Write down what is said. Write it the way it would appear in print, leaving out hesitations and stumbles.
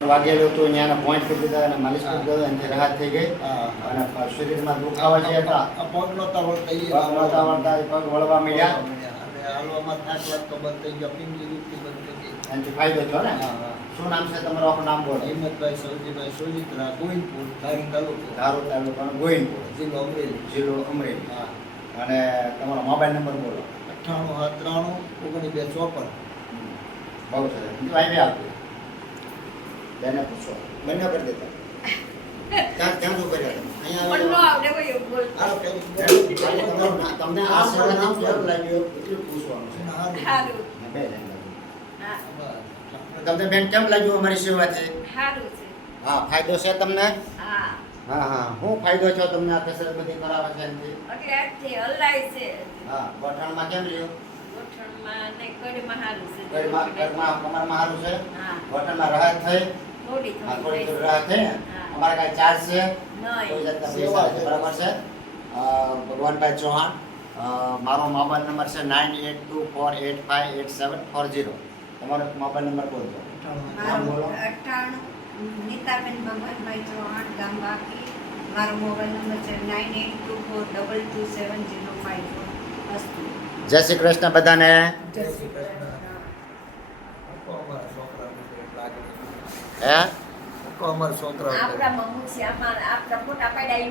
વાગેલું હતું ત્યાંના પોઈન્ટ કરી દીધા અને માલિશ કરી દીધા એનાથી રાહત થઈ ગઈ અને શરીરમાં દુખાવા જે હતા પગ નહોતા વળતા પગ વળવા મળ્યા અને હાલવામાં થાક લાગતો બંધ થઈ ગયો, પિંગલી દુખતી બંધ થઈ ગઈ. એનાથી ફાયદો થયો ને. શું નામ છે તમારું? આખું નામ બોલો. હિંમતભાઈ સૌજીભાઈ સોજિત્રા, ગોવિંદપુર, ધારી તાલુકો, ધારો તાલુકાનો ગોવિંદપુર, જિલ્લો અમરેલી. જિલ્લો અમરેલી. હા. અને તમારો મોબાઈલ નંબર બોલો. 98 બહુ સરસ. વાઈફે આપજો. બેને પૂછો. બંને કરી દેતા. ત્યાં શું કર્યા તમે? અહીંયા તમને આ સેવા નામ કેવું લાગ્યું એટલું પૂછવાનું છે. બે જણ લાગ્યું. તમને બેન કેમ લાગ્યું અમારી સેવાથી? હા, ફાયદો છે તમને? હા. શું ફાયદો છો તમને આ કસરત બધી કરાવે છે એનાથી? હા, ગોઠણમાં કેમ રહ્યું? કમરમાં સારું છે? ગોઠણમાં રાહત થઈ? હા, થોડી રાહત થઈ ને? અમારે કાંઈ ચાર્જ છે? કોઈ જાતના પૈસા છે, બરાબર છે? ભગવાનભાઈ ચૌહાણ. મારો મોબાઈલ નંબર છે 9824858740. તમારો મોબાઈલ નંબર બોલજો. બોલો. નીતાબેન ભગવાનભાઈ ચૌહાણ, ગામ બાકી. મારો મોબાઈલ નંબર છે 9824227054. અસ્તુ. જય શ્રી કૃષ્ણ બધાને. જય શ્રી કૃષ્ણ. અમારા છોકરાને લાગે. હે? અમારા છોકરા આપણા મમ્મી છે, આપણા ફોટા પાડ્યા.